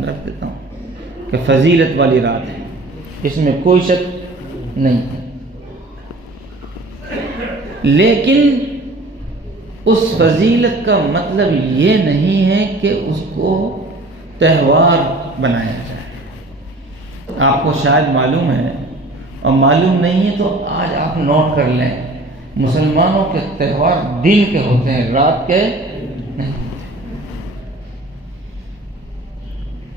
یقین رکھ دیتا ہوں کہ فضیلت والی رات ہے، اس میں کوئی شک نہیں ہے، لیکن اس فضیلت کا مطلب یہ نہیں ہے کہ اس کو تہوار بنایا جائے۔ آپ کو شاید معلوم ہے، اور معلوم نہیں ہے تو آج آپ نوٹ کر لیں، مسلمانوں کے تہوار دن کے ہوتے ہیں، رات کے نہیں۔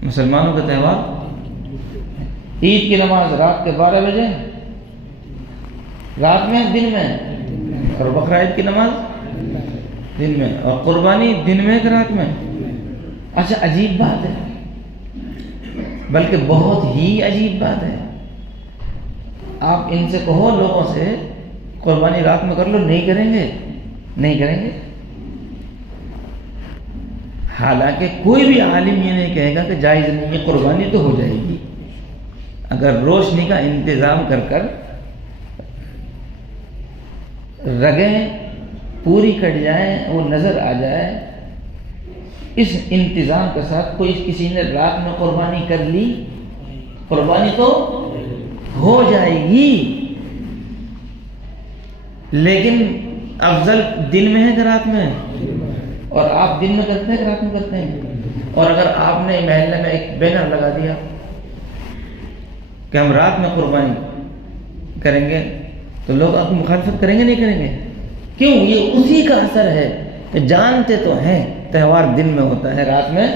مسلمانوں کا تہوار عید کی نماز رات کے 12 بجے رات میں، دن میں، اور بقرہ عید کی نماز دن میں، اور قربانی دن میں کہ رات میں؟ اچھا، عجیب بات ہے، بلکہ بہت ہی عجیب بات ہے۔ آپ ان سے کہو لوگوں سے قربانی رات میں کر لو، نہیں کریں گے، نہیں کریں گے۔ حالانکہ کوئی بھی عالم یہ نہیں کہے گا کہ جائز نہیں ہے، قربانی تو ہو جائے گی اگر روشنی کا انتظام کر کر رگیں پوری کٹ جائیں، وہ نظر آ جائے، اس انتظام کے ساتھ کوئی کسی نے رات میں قربانی کر لی، قربانی تو ہو جائے گی، لیکن افضل دن میں ہے کہ رات میں؟ اور آپ دن میں کرتے ہیں کہ رات میں کرتے ہیں؟ اور اگر آپ نے محلے میں ایک بینر لگا دیا کہ ہم رات میں قربانی کریں گے تو لوگ آپ کی مخالفت کریں گے نہیں کریں گے؟ کیوں؟ یہ اسی کا اثر ہے کہ جانتے تو ہیں تہوار دن میں ہوتا ہے، رات میں۔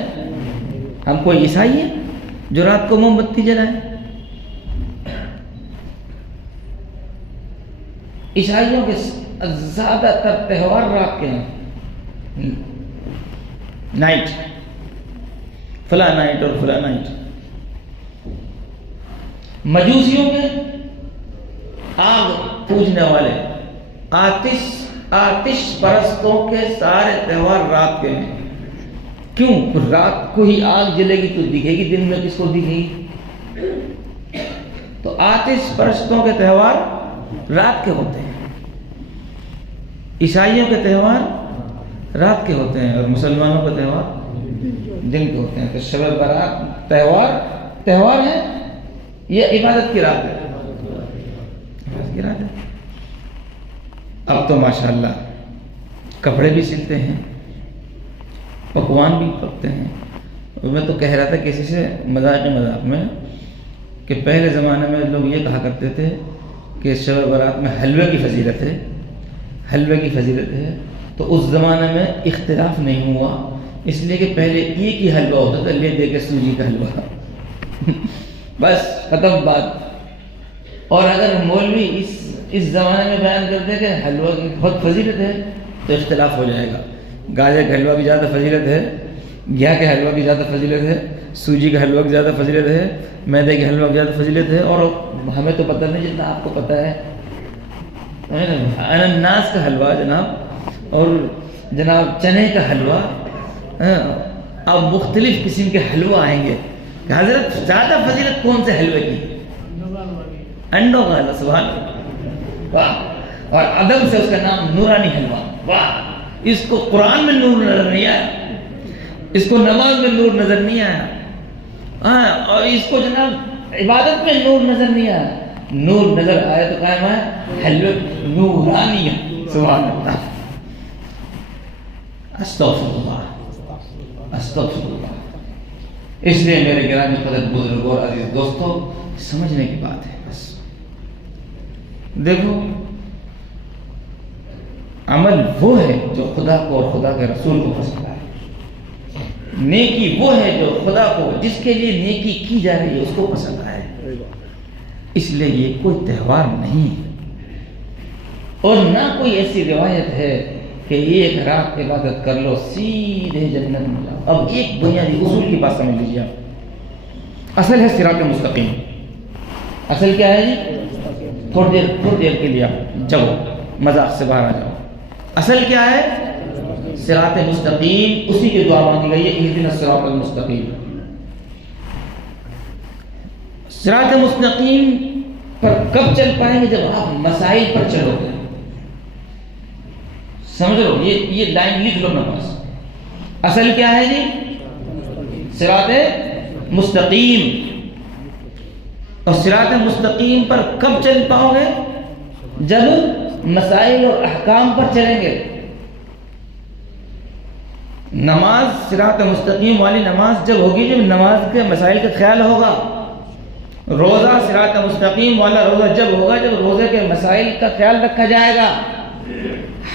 ہم کوئی عیسائی ہیں جو رات کو موم بتی جلائیں؟ عیسائیوں کے زیادہ تر تہوار رات کے ہیں، نائٹ، فلاں نائٹ اور فلاں نائٹ۔ مجوسیوں کے آگ پوجنے والے، آتش پرستوں کے سارے تہوار رات کے ہیں۔ کیوں؟ رات کو ہی آگ جلے گی تو دکھے گی، دن میں کس کو دکھے گی؟ تو آتش پرستوں کے تہوار رات کے ہوتے ہیں، عیسائیوں کے تہوار رات کے ہوتے ہیں، اور مسلمانوں کے تہوار دن کے ہوتے ہیں۔ تو شب برات تہوار ہے، یہ عبادت کی رات ہے، عبادت کی رات ہے۔ اب تو ماشاءاللہ کپڑے بھی سلتے ہیں، پکوان بھی پکتے ہیں۔ میں تو کہہ رہا تھا کسی سے مذاق میں کہ پہلے زمانے میں لوگ یہ کہا کرتے تھے کہ شب برات میں حلوے کی فضیلت ہے، حلوے کی فضیلت ہے، تو اس زمانے میں اختلاف نہیں ہوا، اس لیے کہ پہلے ایک ہی حلوہ ہوتا تھا، لے دے کے سوجی کا حلوہ بس ختم بات۔ اور اگر مولوی اس زمانے میں بیان کرتے کہ حلوہ کی بہت فضیلت ہے تو اختلاف ہو جائے گا، گاجر کا حلوہ کی زیادہ فضیلت ہے، گیا کے حلوہ کی زیادہ فضیلت ہے، سوجی کا حلوہ کی زیادہ فضیلت ہے، میدے کے حلوہ کی زیادہ فضیلت ہے، اور ہمیں تو پتہ نہیں جتنا آپ کو پتہ ہے۔ انناس کا حلوہ جناب، اور جناب چنے کا حلوہ، اب مختلف قسم کے حلوہ آئیں گے کہ حضرت زیادہ فضیلت کون سے حلوے کی؟ انڈوں کا حلوہ، سبحان اللہ، واہ۔ اور ادب سے اس کا نام نورانی حلوہ، واہ۔ اس کو قرآن میں نور نظر نہیں آیا، اس کو نماز میں نور نظر نہیں آیا، اور اس کو جناب عبادت میں نور نظر نہیں آیا۔ نور نظر آئے تو قائم ہے حلوہ نورانی، سبحان اللہ، استغفر اللہ، استغفر اللہ۔ اس لیے میرے گرامی قدر بزرگوں اور عزیز دوستوں، سمجھنے کی بات ہے۔ بس دیکھو، عمل وہ ہے جو خدا کو اور خدا کے رسول کو پسند آئے، نیکی وہ ہے جو خدا کو، جس کے لیے نیکی کی جا رہی ہے، اس کو پسند آئے۔ اس لیے یہ کوئی تہوار نہیں ہے، اور نہ کوئی ایسی روایت ہے کہ ایک رات عبادت کر لو سیدھے جنت میں جاؤ۔ اب ایک بنیادی اصول کی بات سمجھ لیجیے آپ، اصل ہے صراط مستقیم۔ اصل کیا ہے جی؟ تھوڑی دیر کے لیے آپ جاؤ، مذاق سے باہر آ جاؤ۔ اصل کیا ہے؟ صراط مستقیم، اسی کی دعا مانگی گئی ہے، اہدنا الصراط المستقیم۔ صراط مستقیم پر کب چل پائیں گے؟ جب آپ مسائل پر چلو گے۔ سمجھ لو، یہ لائن لکھ لو اپنے پاس۔ اصل کیا ہے جی؟ صراط مستقیم. اور صراط مستقیم پر کب چل پاؤ گے؟ جب مسائل اور احکام پر چلیں گے. نماز صراط مستقیم والی نماز جب ہوگی جب نماز کے مسائل کا خیال ہوگا. روزہ صراط مستقیم والا روزہ جب ہوگا جب روزے کے مسائل کا خیال رکھا جائے گا.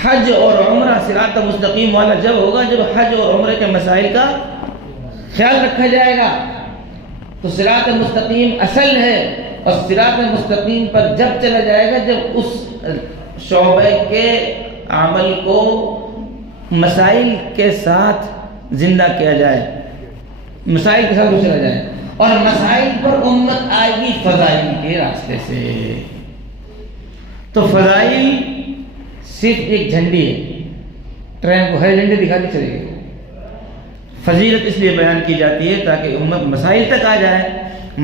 حج اور عمرہ صراط مستقیم والا جب ہوگا جب حج اور عمرے کے مسائل کا خیال رکھا جائے گا. تو صراط مستقیم اصل ہے، اور صراط مستقیم پر جب چلا جائے گا جب اس شعبے کے عمل کو مسائل کے ساتھ زندہ کیا جائے، مسائل کے ساتھ چلا جائے. اور مسائل پر امت آئے گی فضائل کے راستے سے. تو فضائل صرف ایک جھنڈی ہے، ٹرین کو ہر جھنڈی دکھا کے چلے گی. فضیلت اس لیے بیان کی جاتی ہے تاکہ امت مسائل تک آ جائے.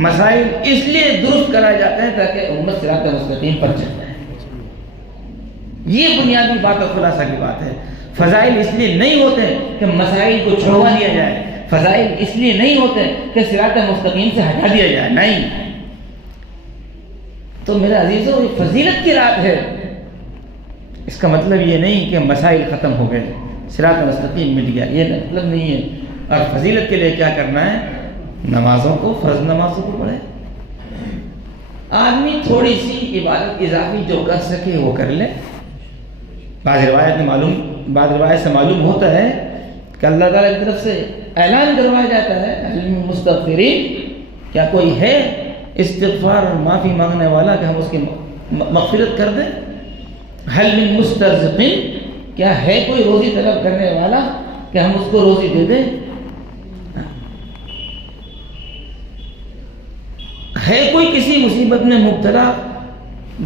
مسائل اس لیے درست کرائے جاتے ہیں تاکہ امت صراط مستقیم پر چل جائے. یہ بنیادی بات اور خلاصہ کی بات ہے. فضائل اس لیے نہیں ہوتے کہ مسائل کو چھوڑوا دیا جائے، فضائل اس لیے نہیں ہوتے کہ صراط مستقیم سے ہٹا دیا جائے، نہیں. تو میرے عزیزو، یہ فضیلت کی رات ہے. اس کا مطلب یہ نہیں کہ مسائل ختم ہو گئے، صراط مستقیم مٹ گیا، یہ مطلب نہیں ہے. اور فضیلت کے لیے کیا کرنا ہے؟ نمازوں کو، فرض نمازوں کو پڑھے. آدمی تھوڑی سی عبادت اضافی جو کر سکے وہ کر لے. بعض روایت سے معلوم ہوتا ہے کہ اللہ تعالیٰ کی طرف سے اعلان کروایا جاتا ہے، علم مستغفرین، کیا کوئی ہے استغفار اور معافی مانگنے والا کہ ہم اس کی مغفرت کر دیں؟ حل من مسترزقین، کیا ہے کوئی روزی طلب کرنے والا کہ ہم اس کو روزی دے دیں؟ ہے کوئی کسی مصیبت میں مبتلا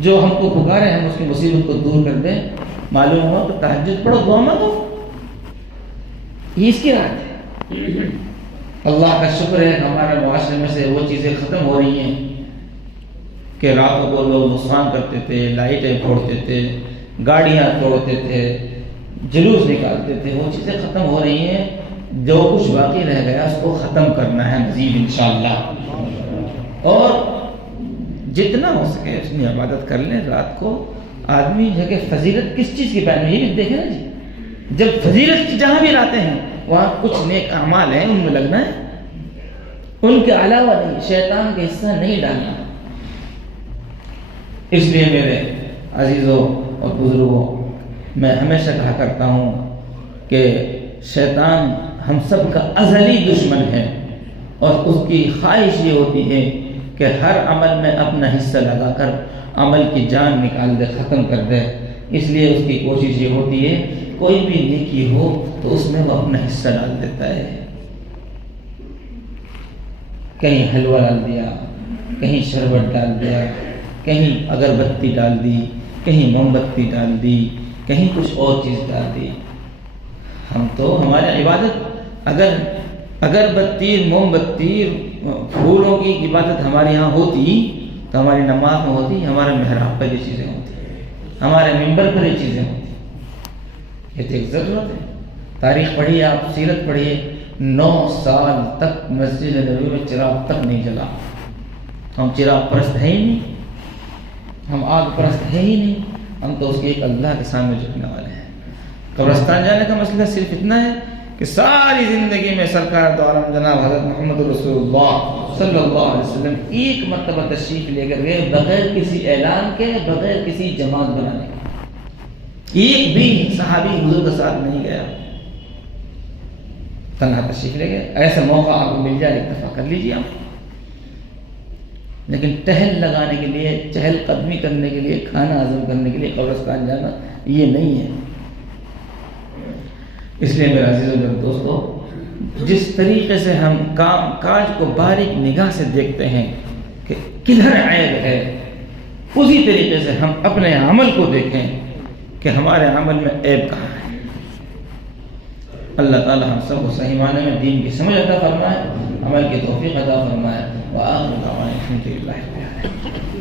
جو ہم کو پکارے ہم اس کی مصیبت کو دور کر دیں؟ معلوم ہوا تو تہجد پڑھو، دعا مانگو. یہ اس کی رات ہے. اللہ کا شکر ہے کہ ہمارے معاشرے میں سے وہ چیزیں ختم ہو رہی ہیں کہ راتوں کو لوگ نقصان کرتے تھے، لائٹیں پھوڑتے تھے، گاڑیاں توڑتے تھے، جلوس نکالتے تھے. وہ چیزیں ختم ہو رہی ہیں. جو کچھ باقی رہ گیا اس کو ختم کرنا ہے مزید انشاءاللہ. اور جتنا ہو سکے اس میں عبادت کر لیں. رات کو آدمی جگہ فضیلت کس چیز کی بیان ہے یہ بھی دیکھیں نا جی. جب فضیلت کی جہاں بھی لاتے ہیں وہاں کچھ نیک اعمال ہیں، ان میں لگنا ہے، ان کے علاوہ نہیں، شیطان کا حصہ نہیں ڈالنا. اس لیے میرے عزیزوں اور بزرگوں، میں ہمیشہ کہا کرتا ہوں کہ شیطان ہم سب کا ازلی دشمن ہے، اور اس کی خواہش یہ ہوتی ہے کہ ہر عمل میں اپنا حصہ لگا کر عمل کی جان نکال دے، ختم کر دے. اس لیے اس کی کوشش یہ ہوتی ہے کوئی بھی نیکی ہو تو اس میں وہ اپنا حصہ ڈال دیتا ہے. کہیں حلوہ ڈال دیا، کہیں شربت ڈال دیا، کہیں اگربتی ڈال دی، کہیں موم بتی ڈال دی، کہیں کچھ اور چیز ڈال دی. ہم تو ہماری عبادت اگربتی، موم بتی، پھولوں کی عبادت ہمارے یہاں ہوتی تو ہماری نماز میں ہوتی، ہمارے محراب پر یہ چیزیں ہوتی، ہمارے ممبر پر یہ چیزیں ہوتی. یہ تو ایک ضرورت ہے. تاریخ پڑھیے آپ، سیرت پڑھیے، 9 سال تک مسجد نبوی میں چراغ تک نہیں جلا. ہم چراغ پرست ہے ہی نہیں، ہم آگ پرست ہے ہی نہیں. ہم تو اس کے ایک اللہ کے سامنے جھکنے والے ہیں. قبرستان جانے کا مسئلہ صرف اتنا ہے کہ ساری زندگی میں سرکار دو عالم جناب حضرت محمد رسول اللہ صلی اللہ علیہ وسلم ایک مرتبہ تشریف لے کر گئے بغیر کسی اعلان کے، بغیر کسی جماعت بنانے کے. ایک بھی صحابی حضور کے ساتھ نہیں گیا، تنہا تشریف لے گئے. ایسا موقع آپ کو مل جائے ایک دفعہ کر لیجیے آپ. لیکن ٹہل لگانے کے لیے، چہل قدمی کرنے کے لیے، کھانا ہضم کرنے کے لیے قبرستان جانا یہ نہیں ہے. اس لیے میرے عزیزوں اور دوستو، جس طریقے سے ہم کام کاج کو باریک نگاہ سے دیکھتے ہیں کہ کدھر عیب ہے، اسی طریقے سے ہم اپنے عمل کو دیکھیں کہ ہمارے عمل میں عیب کہاں ہے. اللہ تعالی ہم سب کو صحیح معنی میں دین کی سمجھ عطا فرمائے، عمل کی توفیق عطا فرمائے. وآخر دعوانا الحمد للہ رب العالمین.